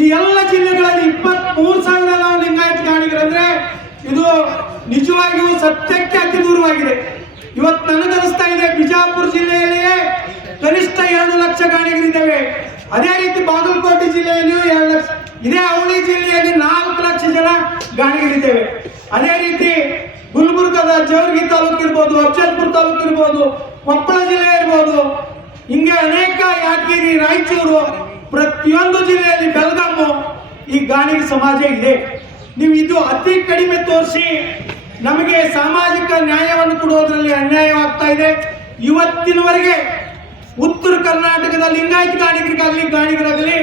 ಈ ಎಲ್ಲ ಜಿಲ್ಲೆಗಳಲ್ಲಿ 23,000 ನಾವು ಲಿಂಗಾಯತ ಗಾಣಿಗರಂದ್ರೆ ಇದು ನಿಜವಾಗಿಯೂ ಸತ್ಯಕ್ಕೆ ಅತಿ ದೂರವಾಗಿದೆ. ಇವತ್ತು ನನಗನಿಸ್ತಾ ಇದೆ ಬಿಜಾಪುರ ಜಿಲ್ಲೆಯಲ್ಲಿಯೇ ಕನಿಷ್ಠ 2 ಲಕ್ಷ ಗಾಣಿಗರಿದ್ದೇವೆ. ಅದೇ ರೀತಿ ಬಾಗಲಕೋಟೆ ಜಿಲ್ಲೆಯಲ್ಲಿಯೂ 2 ಲಕ್ಷ, ಇದೇ ಅವಳಿ ಜಿಲ್ಲೆಯಲ್ಲಿ 4 ಲಕ್ಷ ಜನ ಗಾಣಿಗರಿದ್ದೇವೆ. ಅದೇ ರೀತಿ ಗುಲ್ಬರ್ಗದ ಜೇವರ್ಗಿ ತಾಲೂಕು ಇರ್ಬೋದು, ಅಫಜಲ್ಪುರ ತಾಲೂಕು ಇರ್ಬೋದು, ಕೊಪ್ಪಳ ಜಿಲ್ಲೆ ಇರ್ಬೋದು, ಹಿಂಗೆ ಅನೇಕ ಯಾದಗಿರಿ, ರಾಯಚೂರು, ಪ್ರತಿಯೊಂದು ಜಿಲ್ಲೆಯಲ್ಲಿ ಬೆಳಗಾಮು ಈ ಗಾಣಿಗ ಸಮಾಜ ಇದೆ. ನೀವು ಇದು ಅತಿ ಕಡಿಮೆ ತೋರಿಸಿ ನಮಗೆ ಸಾಮಾಜಿಕ ನ್ಯಾಯವನ್ನು ಕೊಡುವುದರಲ್ಲಿ ಅನ್ಯಾಯವಾಗ್ತಾ ಇದೆ. ಇವತ್ತಿನವರೆಗೆ ಉತ್ತರ ಕರ್ನಾಟಕದ ಲಿಂಗಾಯತ ಗಾಣಿಗರಾಗಲಿ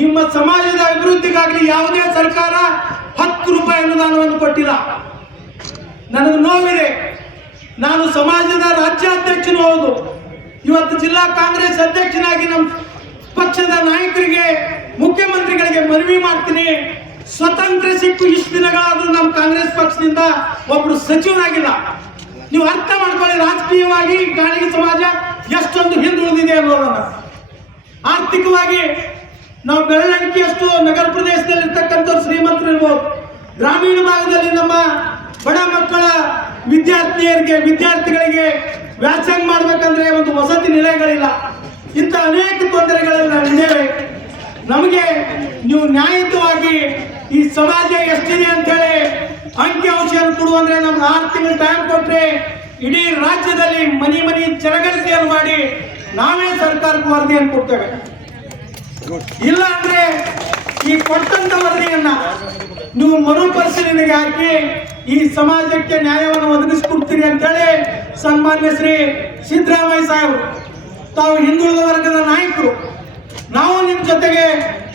ನಿಮ್ಮ ಸಮಾಜದ ಅಭಿವೃದ್ಧಿಗಾಗಲಿ ಯಾವುದೇ ಸರ್ಕಾರ 10 ರೂಪಾಯಿ ಅನುದಾನವನ್ನು ಕೊಟ್ಟಿಲ್ಲ. ನನಗೆ ನೋವಿದೆ. ನಾನು ಸಮಾಜದ ರಾಜ್ಯಾಧ್ಯಕ್ಷನೂ ಹೌದು. ಇವತ್ತು ಜಿಲ್ಲಾ ಕಾಂಗ್ರೆಸ್ ಅಧ್ಯಕ್ಷನಾಗಿ ನಮ್ಮ ಪಕ್ಷದ ನಾಯಕರಿಗೆ, ಮುಖ್ಯಮಂತ್ರಿಗಳಿಗೆ ಮನವಿ ಮಾಡ್ತೀನಿ, ಸ್ವತಂತ್ರ ಸಿಕ್ಕು ಇಷ್ಟು ದಿನಗಳಾದ್ರೂ ನಮ್ಮ ಕಾಂಗ್ರೆಸ್ ಪಕ್ಷದಿಂದ ಒಬ್ರು ಸಚಿವರಾಗಿಲ್ಲ. ನೀವು ಅರ್ಥ ಮಾಡ್ಕೊಳ್ಳಿ, ರಾಜಕೀಯವಾಗಿ ಗಾಣಿಗ ಸಮಾಜ ಎಷ್ಟೊಂದು ಹಿಂದುಳಿದಿದೆ ಅನ್ನೋದನ್ನ. ಆರ್ಥಿಕವಾಗಿ ನಾವು ಬೆರಳಿಕೆಯಷ್ಟು ನಗರ ಪ್ರದೇಶದಲ್ಲಿ ಇರ್ತಕ್ಕಂಥ ಶ್ರೀಮಂತರು ಇರ್ಬೋದು, ಗ್ರಾಮೀಣ ಭಾಗದಲ್ಲಿ ನಮ್ಮ ಬಡ ಮಕ್ಕಳ ವಿದ್ಯಾರ್ಥಿಗಳಿಗೆ ವ್ಯಾಸಂಗ ಮಾಡ್ಬೇಕಂದ್ರೆ ಒಂದು ವಸತಿ ನಿಲಯಗಳಿಲ್ಲ. ಇಂಥ ಅನೇಕ ತೊಂದರೆಗಳಲ್ಲಿ ನಾವಿದ್ದೇವೆ. ನಮಗೆ ನೀವು ನ್ಯಾಯಯುತವಾಗಿ ಈ ಸಮಾಜ ಎಷ್ಟಿದೆ ಅಂತ ಹೇಳಿ ಅಂಕಿ ಅಂಶವನ್ನು ಕೊಡುವಂದ್ರೆ ನಮ್ಗೆ 6 ತಿಂಗಳು ಟೈಮ್ ಕೊಟ್ರೆ ಇಡೀ ರಾಜ್ಯದಲ್ಲಿ ಮನೆ ಜನಗಣತಿಯನ್ನು ಮಾಡಿ ನಾವೇ ಸರ್ಕಾರಕ್ಕೆ ವರದಿಯನ್ನು ಕೊಡ್ತೇವೆ. ಇಲ್ಲ ಅಂದ್ರೆ ಈ ಕೊಟ್ಟಂತ ವರದಿಯನ್ನ ನೀವು ಮರುಪರಿಶೀಲನೆಗೆ ಹಾಕಿ ಈ ಸಮಾಜಕ್ಕೆ ನ್ಯಾಯವನ್ನು ಒದಗಿಸಿಕೊಡ್ತೀರಿ ಅಂತೇಳಿ ಸನ್ಮಾನ್ಯ ಶ್ರೀ ಸಿದ್ದರಾಮಯ್ಯ ಸಾಹೇಬರು, ತಾವು ಹಿಂದುಳಿದ ವರ್ಗದ ನಾಯಕರು, ನಾವು ನಿಮ್ಮ ಜೊತೆಗೆ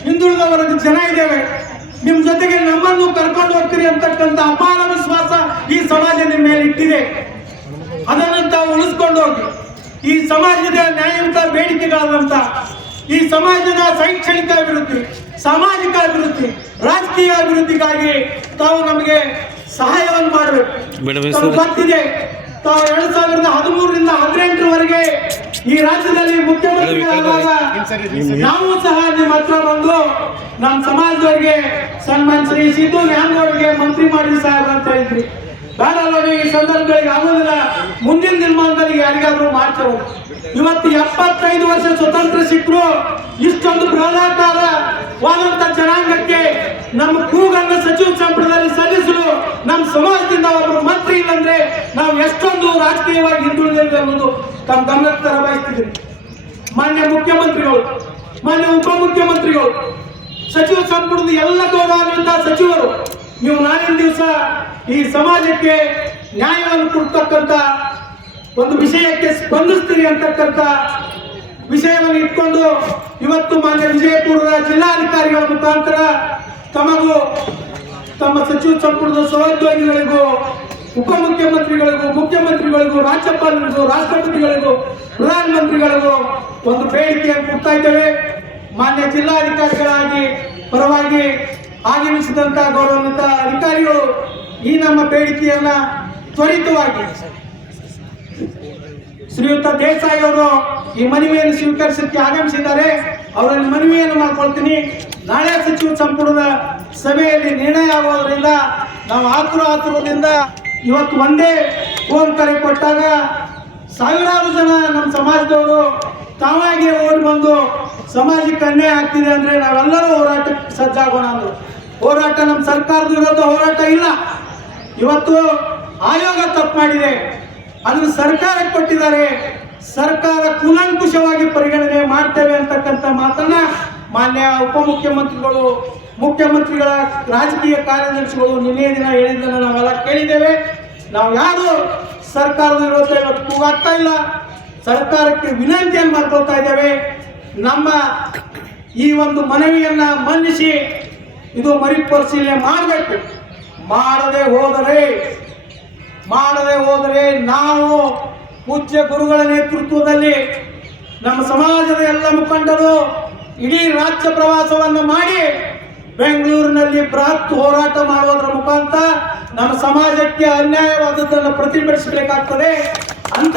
ಹಿಂದುಳಿದ ವರ್ಗದ ಜನ ಇದ್ದೇವೆ, ನಿಮ್ಮ ಜೊತೆಗೆ ನಮ್ಮನ್ನು ಕರ್ಕೊಂಡು ಹೋಗ್ತೀರಿ ಅಂತಕ್ಕಂಥ ಅಪಾರ ವಿಶ್ವಾಸ ಈ ಸಮಾಜ ನಿಮ್ಮ ಮೇಲೆ ಇಟ್ಟಿದೆ. ಅದನ್ನು ತಾವು ಉಳಿಸ್ಕೊಂಡು ಹೋಗಿ ಈ ಸಮಾಜದ ನ್ಯಾಯಯುತ ಬೇಡಿಕೆಗಳಾದಂತ ಈ ಸಮಾಜದ ಶೈಕ್ಷಣಿಕ ಅಭಿವೃದ್ಧಿ, ಸಾಮಾಜಿಕ ಅಭಿವೃದ್ಧಿ, ರಾಜಕೀಯ ಅಭಿವೃದ್ಧಿಗಾಗಿ ತಾವು ನಮಗೆ ಸಹಾಯವನ್ನು ಮಾಡಬೇಕು. ಗೊತ್ತಿದೆ, ತಾವು 2013ರಿಂದ 2018ರವರೆಗೆ ಈ ರಾಜ್ಯದಲ್ಲಿ ಮುಖ್ಯಮಂತ್ರಿಗಳಾದಾಗ ನಾವು ಸಹ ನಿಮ್ಮ ಹತ್ರ ಬಂದು ನಮ್ಮ ಸಮಾಜದವರಿಗೆ ಸನ್ಮಾನ್ ಶ್ರೀ ಸಿದ್ದು ನ್ಯಾಮಗೌಡರಿಗೆ ಮಂತ್ರಿ ಮಾಡಿ ಸಾಹೇಬ್ರ ಅಂತ ಇದ್ರಿ. ಬೇಡ ಈ ಸಂದರ್ಭಗಳಿಗೆ ಆಗೋದಿಲ್ಲ, ಮುಂದಿನ ದಿನಮಾನದಲ್ಲಿ ಯಾರಿಗಾದ್ರೂ ಮಾಡ್ತಾರೆ. ಇವತ್ತು 75 ವರ್ಷ ಸ್ವತಂತ್ರ ಸಿಕ್ಕರು ಇಷ್ಟೊಂದು ಬೃಹದಾಕಾರವಾದಂತ ಜನಾಂಗಕ್ಕೆ ನಮ್ಮ ಕೂಗನ್ನು ಸಚಿವ ಸಂಪುಟದಲ್ಲಿ ಸಲ್ಲಿಸಲು ನಮ್ಮ ಸಮಾಜದಿಂದ ಒಬ್ಬರು ಮಂತ್ರಿ ಇಲ್ಲಂದ್ರೆ ನಾವು ಎಷ್ಟೊಂದು ರಾಜಕೀಯವಾಗಿ ಹಿಂದುಳಿದಿದೆ ಅನ್ನೋದು ತಮ್ಮ ಗಮನಕ್ಕೆ ತರಬಯಸ್ತಿದ್ದೀನಿ. ಮಾನ್ಯ ಮುಖ್ಯಮಂತ್ರಿಗಳು, ಮಾನ್ಯ ಉಪಮುಖ್ಯಮಂತ್ರಿಗಳು, ಸಚಿವ ಸಂಪುಟದ ಎಲ್ಲ ಗೌರವಾನ್ವಿತ ಸಚಿವರು, ನೀವು ನಾಳಿನ ದಿವಸ ಈ ಸಮಾಜಕ್ಕೆ ನ್ಯಾಯವನ್ನು ಕೊಡ್ತಕ್ಕಂಥ ಒಂದು ವಿಷಯಕ್ಕೆ ಸ್ಪಂದಿಸ್ತೀರಿ ಅಂತಕ್ಕಂಥ ವಿಷಯವನ್ನು ಇಟ್ಕೊಂಡು ಇವತ್ತು ಮಾನ್ಯ ವಿಜಯಪುರದ ಜಿಲ್ಲಾಧಿಕಾರಿಗಳ ಮುಖಾಂತರ ತಮಗೂ ತಮ್ಮ ಸಚಿವ ಸಂಪುಟದ ಸಹೋದ್ಯೋಗಿಗಳಿಗೂ, ಉಪಮುಖ್ಯಮಂತ್ರಿಗಳಿಗೂ, ಮುಖ್ಯಮಂತ್ರಿಗಳಿಗೂ, ರಾಜ್ಯಪಾಲರಿಗೂ, ರಾಷ್ಟ್ರಪತಿಗಳಿಗೂ, ಪ್ರಧಾನಮಂತ್ರಿಗಳಿಗೂ ಒಂದು ಬೇಡಿಕೆಯನ್ನು ಕೊಡ್ತಾ ಇದ್ದೇವೆ. ಮಾನ್ಯ ಜಿಲ್ಲಾಧಿಕಾರಿಗಳಾಗಿ ಪರವಾಗಿ ಆಗಮಿಸಿದಂತ ಗೌರವಾನ್ವಿತ ಅಧಿಕಾರಿಗಳು ಈ ನಮ್ಮ ಬೇಡಿಕೆಯನ್ನ ತ್ವರಿತವಾಗಿ ಶ್ರೀಯುತ ದೇಸಾಯಿ ಅವರು ಈ ಮನವಿಯನ್ನು ಸ್ವೀಕರಿಸಕ್ಕೆ ಆಗಮಿಸಿದ್ದಾರೆ. ಅವರಲ್ಲಿ ಮನವಿಯನ್ನು ಮಾಡ್ಕೊಳ್ತೀನಿ. ನಾಳೆ ಸಚಿವ ಸಂಪುಟದ ಸಭೆಯಲ್ಲಿ ನಿರ್ಣಯ ಆಗುವುದರಿಂದ ನಾವು ಆತುರದಿಂದ ಇವತ್ತು ಒಂದೇ ಫೋನ್ ಕರೆ ಕೊಟ್ಟಾಗ ಸಾವಿರಾರು ಜನ ನಮ್ಮ ಸಮಾಜದವರು ತಾವಾಗಿ ಓಡಿ ಬಂದು ಸಮಾಜಕ್ಕೆ ಅನ್ಯಾಯ ಆಗ್ತಿದೆ ಅಂದ್ರೆ ನಾವೆಲ್ಲರೂ ಹೋರಾಟಕ್ಕೆ ಸಜ್ಜಾಗೋಣ ಅಂದ್ರು. ಹೋರಾಟ ನಮ್ಮ ಸರ್ಕಾರದ ವಿರುದ್ಧ ಹೋರಾಟ ಇಲ್ಲ. ಇವತ್ತು ಆಯೋಗ ತಪ್ಪು ಮಾಡಿದೆ, ಅದನ್ನು ಸರ್ಕಾರಕ್ಕೆ ಕೊಟ್ಟಿದ್ದಾರೆ. ಸರ್ಕಾರ ಕೂಲಂಕುಷವಾಗಿ ಪರಿಗಣನೆ ಮಾಡ್ತೇವೆ ಅಂತಕ್ಕಂಥ ಮಾತನ್ನ ಮಾನ್ಯ ಉಪಮುಖ್ಯಮಂತ್ರಿಗಳು, ಮುಖ್ಯಮಂತ್ರಿಗಳ ರಾಜಕೀಯ ಕಾರ್ಯದರ್ಶಿಗಳು ನಿನ್ನೆ ದಿನ ಹೇಳಿದ್ದನ್ನು ನಾವೆಲ್ಲ ಕೇಳಿದ್ದೇವೆ. ನಾವು ಯಾರು ಸರ್ಕಾರದ ವಿರುದ್ಧ ಇವತ್ತು ಕೂಗಾಗ್ತಾ ಇಲ್ಲ, ಸರ್ಕಾರಕ್ಕೆ ವಿನಂತಿಯನ್ನು ಮಾಡ್ಕೊಳ್ತಾ ಇದ್ದೇವೆ. ನಮ್ಮ ಈ ಒಂದು ಮನವಿಯನ್ನ ಮನ್ನಿಸಿ ಇದು ಮರುಪರಿಶೀಲನೆ ಮಾಡಬೇಕು. ಮಾಡದೆ ಹೋದರೆ ನಾವು ಪೂಜ್ಯ ಗುರುಗಳ ನೇತೃತ್ವದಲ್ಲಿ ನಮ್ಮ ಸಮಾಜದ ಎಲ್ಲ ಮುಖಂಡರು ಇಡೀ ರಾಜ್ಯ ಪ್ರವಾಸವನ್ನು ಮಾಡಿ ಬೆಂಗಳೂರಿನಲ್ಲಿ ಬೃಹತ್ ಹೋರಾಟ ಮಾಡುವುದರ ಮುಖಾಂತರ ನಮ್ಮ ಸಮಾಜಕ್ಕೆ ಅನ್ಯಾಯವಾದದ್ದನ್ನು ಪ್ರತಿಭಟಿಸಬೇಕಾಗ್ತದೆ. ಅಂತ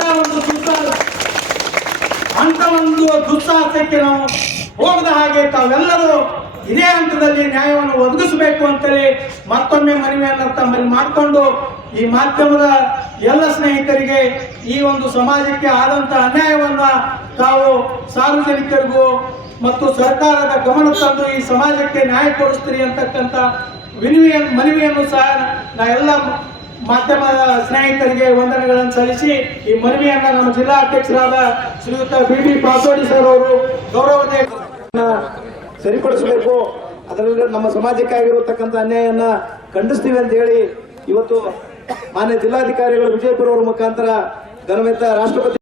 ಒಂದು ದುಸ್ಸಾಹಸಕ್ಕೆ ನಾವು ಹೋಗದ ಹಾಗೆ ತಾವೆಲ್ಲರೂ ಇದೇ ಹಂತದಲ್ಲಿ ನ್ಯಾಯವನ್ನು ಒದಗಿಸಬೇಕು ಅಂತೇಳಿ ಮತ್ತೊಮ್ಮೆ ಮನವಿಯನ್ನು ತಮ್ಮಲ್ಲಿ ಮಾಡಿಕೊಂಡು ಈ ಮಾಧ್ಯಮದ ಎಲ್ಲ ಸ್ನೇಹಿತರಿಗೆ ಈ ಒಂದು ಸಮಾಜಕ್ಕೆ ಆದಂತ ಅನ್ಯಾಯವನ್ನ ತಾವು ಸಾರ್ವಜನಿಕರಿಗೂ ಮತ್ತು ಸರ್ಕಾರದ ಗಮನ ತಂದು ಈ ಸಮಾಜಕ್ಕೆ ನ್ಯಾಯ ಕೊಡಿಸ್ತೀರಿ ಅಂತಕ್ಕಂಥ ಮನವಿಯನ್ನು ಸಹ ನಾ ಎಲ್ಲ ಮಾಧ್ಯಮದ ಸ್ನೇಹಿತರಿಗೆ ವಂದನೆಗಳನ್ನು ಸಲ್ಲಿಸಿ ಈ ಮನವಿಯನ್ನ ನಮ್ಮ ಜಿಲ್ಲಾ ಅಧ್ಯಕ್ಷರಾದ ಶ್ರೀಯುತ ಬಿ ಪಾಸೋಡಿ ಸರ್ ಅವರು ಗೌರವದ ಸರಿಪಡಿಸಬೇಕು. ಅದರಲ್ಲಿ ನಮ್ಮ ಸಮಾಜಕ್ಕೆ ಆಗಿರತಕ್ಕಂಥ ಅನ್ಯಾಯವನ್ನ ಖಂಡಿಸ್ತೀವಿ ಅಂತ ಹೇಳಿ ಇವತ್ತು ಮಾನ್ಯ ಜಿಲ್ಲಾಧಿಕಾರಿಗಳು ವಿಜಯಪುರ ಅವರ ಮುಖಾಂತರ ಘನವೆತ್ತ ರಾಷ್ಟ್ರಪತಿ